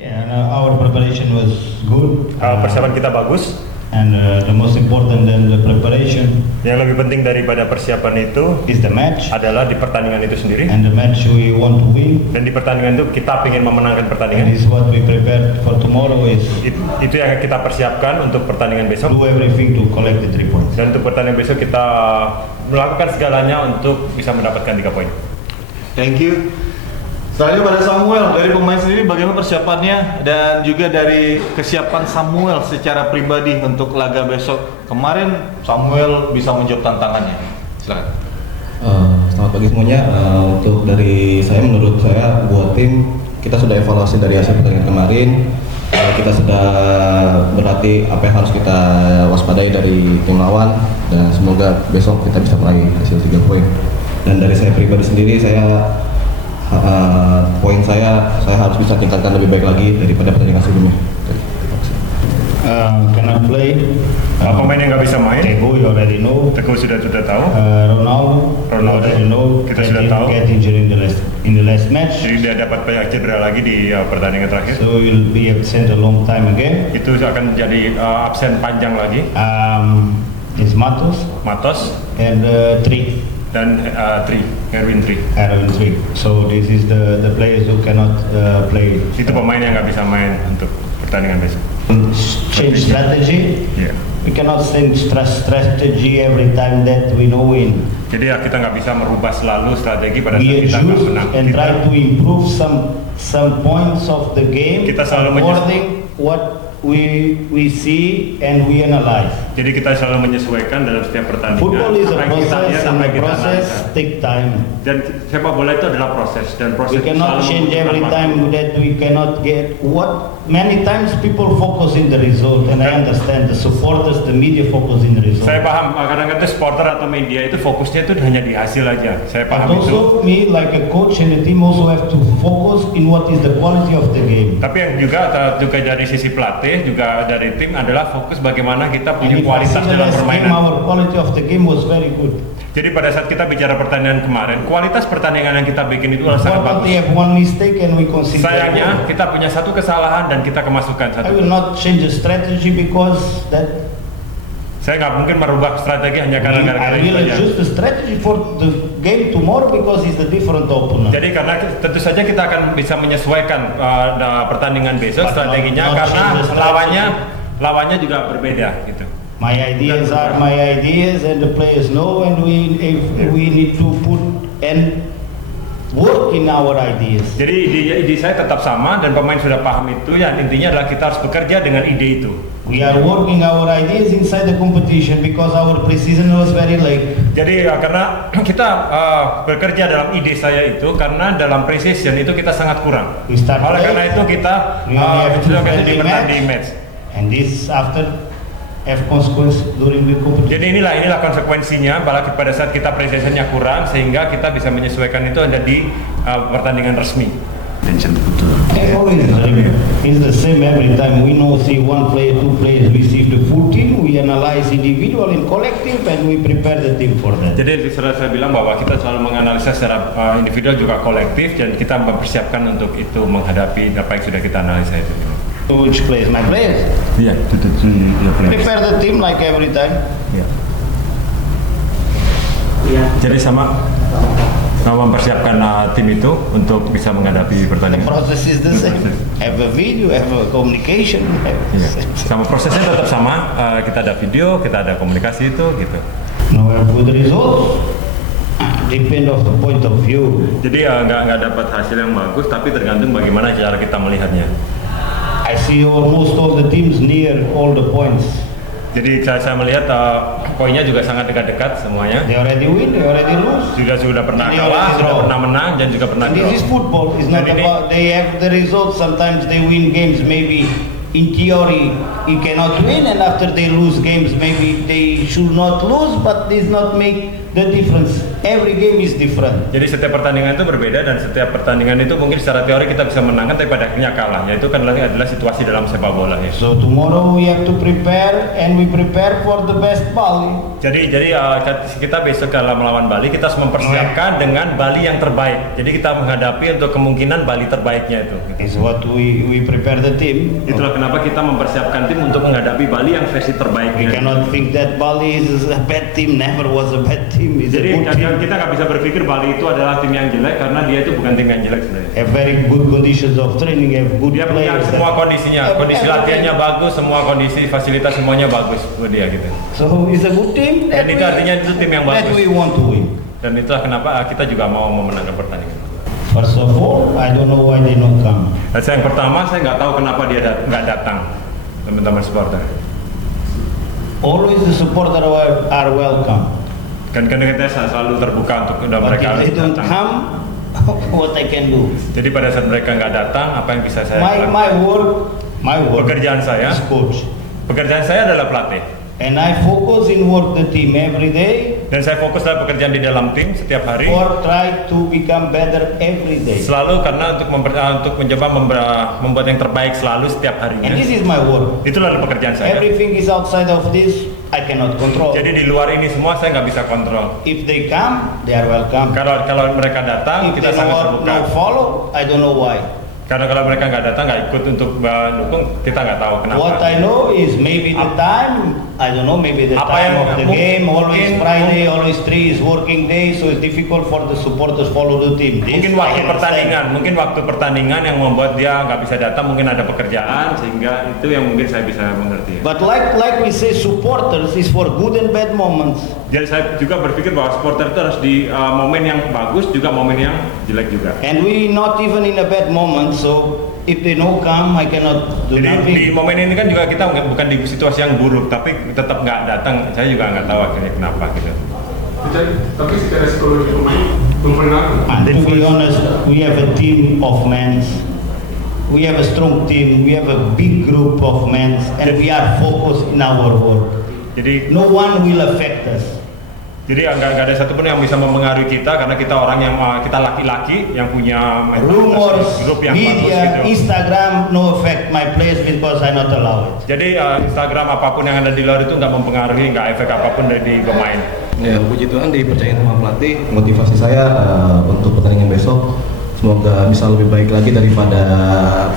Yeah, and our preparation was good. Persiapan kita bagus. And the most important than the preparation Yang lebih penting daripada persiapan itu is the match. adalah di pertandingan itu sendiri. And the match we want to win. Dan di pertandingan itu kita ingin memenangkan And pertandingan. this is what we prepared for tomorrow is Itu yang kita persiapkan untuk pertandingan besok. do everything to collect the 3 points. Dan untuk pertandingan besok kita melakukan segalanya untuk bisa mendapatkan 3 poin. Thank you. Selanjutnya pada Samuel, dari pemain sendiri bagaimana persiapannya dan juga dari kesiapan Samuel secara pribadi untuk laga besok. Kemarin Samuel bisa menjawab tantangannya. Silakan. Selamat pagi semuanya. Untuk dari saya, menurut saya buat tim kita sudah evaluasi dari hasil pertandingan kemarin. Kita sudah berarti apa yang harus kita waspadai dari tim lawan dan semoga besok kita bisa meraih hasil 3 poin. Dan dari saya pribadi sendiri, poin saya harus bisa tingkatkan lebih baik lagi daripada pertandingan sebelumnya. Cannot play. Pemain yang nggak bisa main, Teguh, you already know. Teguh sudah tahu. Ronaldo, you already know. Kita sudah tahu. Get injured in the last match. Jadi dia dapat banyak cedera lagi di pertandingan terakhir. So you'll be absent a long time again. Itu akan jadi absen panjang lagi. It's Matos Matos and Tri. dan Erwin Tri. So this is the players who cannot play. Itu pemain yang nggak bisa main untuk pertandingan besok. Change strategy. Yeah. We cannot change strategy every time that we know win. Jadi kita nggak bisa merubah selalu strategi pada We saat kita nggak adjust menang. and try to improve some points of the game Kita selalu according what we see and we analyze. Jadi kita selalu menyesuaikan dalam setiap pertandingan. Football is a Apa yang kita process lihat, and apa the yang kita process analisa. take time. Dan sepak bola itu adalah proses dan proses We cannot selalu change membutuhkan every waktu. time that we cannot get what many times people focus in the result and I understand the supporters, the media focus in the result. Saya paham, kadang-kadang supporter atau media itu fokusnya itu hanya di hasil aja. Saya But paham itu. also me like a coach and the team also have to focus in what is the quality of the game. Tapi yang juga dari sisi pelatih juga dari tim adalah fokus bagaimana kita And punya if I kualitas see the dalam last game, permainan. our quality of the game was very good. Jadi pada saat kita bicara pertandingan kemarin, kualitas pertandingan yang kita bikin itu adalah sangat But we bagus. have one mistake and we concede. Sayangnya kita punya satu kesalahan dan kita kemasukan I satu. will not change the strategy because that Saya nggak mungkin merubah strategi hanya karena gara-gara I itu will saja. adjust the strategy for the game tomorrow because it's the different opponent. Jadi karena tentu saja kita akan bisa menyesuaikan pertandingan besok But strateginya not karena change the strategy. lawannya juga berbeda gitu. My ideas are my ideas and the players know and we need to put and work in our ideas. Jadi ide saya tetap sama dan pemain sudah paham itu. Yang intinya adalah kita harus bekerja dengan ide itu. We are working our ideas inside the competition because our preseason was very late. Jadi karena kita bekerja dalam ide saya itu karena dalam pre-season itu kita sangat kurang. We start Oleh late. karena itu kita We only have two mencoba friendly di pertandingan match. And this after have consequence during the competition. Jadi inilah konsekuensinya pada saat kita pre-seasonnya kurang sehingga kita bisa menyesuaikan itu ada di pertandingan resmi. It's the same every time. We know see one player, two players receive the full team. We analyze individual and collective, and we prepare the team for that. Jadi saya bilang bahwa kita selalu menganalisa secara individual juga kolektif dan kita mempersiapkan untuk itu menghadapi apa yang sudah kita analisa itu. Which players? My players. Iya, Prepare the team like every time. Jadi sama mempersiapkan tim itu untuk bisa menghadapi The pertandingan. process is the same. Have a video, have a communication. Iya. Sama prosesnya tetap sama. Kita ada video, kita ada komunikasi itu gitu. Now we have good results. Depend of the point of view. Jadi nggak dapat hasil yang bagus, tapi tergantung bagaimana cara kita melihatnya. I see almost all the teams near all the points. Jadi saya melihat poinnya juga sangat dekat-dekat semuanya. They already win, they already lose. Juga sudah pernah Jadi kalah, already sudah draw. pernah menang dan juga pernah And draw. this is football. It's not Dan ini- about they have the results. Sometimes they win games maybe in theory you cannot win, and after they lose games maybe they should not lose, but this not make the difference. Every game is different. Jadi setiap pertandingan itu berbeda dan setiap pertandingan itu mungkin secara teori kita bisa menangkan tapi pada akhirnya kalah. Ya itu kan adalah situasi dalam sepak bola ya. So tomorrow we have to prepare, and we prepare for the best Bali. Jadi kita besok kalau melawan Bali kita harus mempersiapkan dengan Bali yang terbaik. Jadi kita menghadapi untuk kemungkinan Bali terbaiknya itu. Is what we prepare the team. Itulah kenapa kita mempersiapkan tim untuk menghadapi Bali yang versi We terbaiknya. cannot think that Bali is a bad team. Never was a bad team. It's a Jadi good team. kita nggak bisa berpikir Bali itu adalah tim yang jelek karena dia itu bukan tim yang jelek sebenarnya. Have very good conditions of training. Have good Dia punya players. semua kondisinya, kondisi latihannya bagus, semua kondisi fasilitas semuanya bagus buat dia gitu. So it's a good team. Dan itu artinya itu tim yang that bagus. we want to win. Dan itulah kenapa kita juga mau memenangkan pertandingan. First of all, I don't know why they not come. Dan yang pertama saya nggak tahu kenapa dia nggak datang, teman-teman supporter. Always the supporter are welcome. Kan kita selalu terbuka untuk But mereka if they don't datang. come, what I can do? Jadi pada saat mereka nggak datang, apa yang bisa saya lakukan? My work Pekerjaan saya, is coach. pekerjaan saya adalah pelatih. And I focus in work the team every day Dan saya fokus dalam pekerjaan di dalam tim setiap hari. or try to become better every day. Selalu karena untuk mencoba membuat yang terbaik selalu setiap harinya. And this is my work. Itulah pekerjaan saya. Everything is outside of this, I cannot control. Jadi di luar ini semua saya nggak bisa kontrol. If they come, they are welcome. Kalau mereka datang, If kita they sangat no terbuka. follow, I don't know why. Karena kalau mereka nggak datang, nggak ikut untuk mendukung, kita nggak tahu kenapa. What I know is maybe the time, I don't know, maybe the Apa time yang of the game, always mungkin- Friday, always 3 is working day, so it's difficult for the supporters follow the team. This Mungkin I waktu understand. pertandingan yang membuat dia nggak bisa datang, mungkin ada pekerjaan, sehingga itu yang mungkin saya bisa mengerti. But like we say, supporters is for good and bad moments. Jadi saya juga berpikir bahwa supporter itu harus di momen yang bagus, juga momen yang jelek juga. And we not even in a bad moment, so if they no come, I cannot do Jadi di nothing. momen ini kan juga kita bukan di situasi yang buruk, tapi tetap nggak datang. Saya juga nggak tahu akhirnya kenapa gitu. Tapi secara psikologi pemain belum pernah. And to be honest, we have a team of men. We have a strong team. We have a big group of men, and we are focused in our work. Jadi No one will affect us. nggak ada satupun yang bisa mempengaruhi kita karena kita orang yang kita laki-laki yang punya Rumors, grup yang bagus media, gitu. Instagram no affect my players because I not allow it. Jadi Instagram apapun yang ada di luar itu nggak mempengaruhi, nggak efek apapun dari pemain. Ya, puji Tuhan dipercaya sama pelatih. Motivasi saya untuk pertandingan besok semoga bisa lebih baik lagi daripada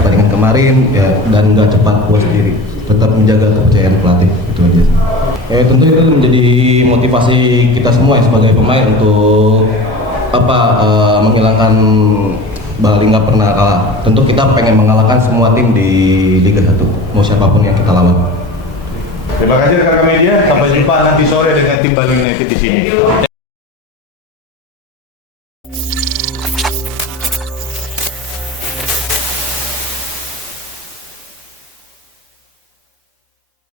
pertandingan kemarin ya, dan nggak cepat puas diri. Tetap menjaga kepercayaan pelatih, itu aja. Tentu itu menjadi motivasi kita semua ya sebagai pemain untuk menghilangkan Bali nggak pernah kalah. Tentu kita pengen mengalahkan semua tim di Liga 1, mau siapapun yang kita lawan. Terima kasih rekan media. Sampai jumpa nanti sore dengan tim Bali United di sini.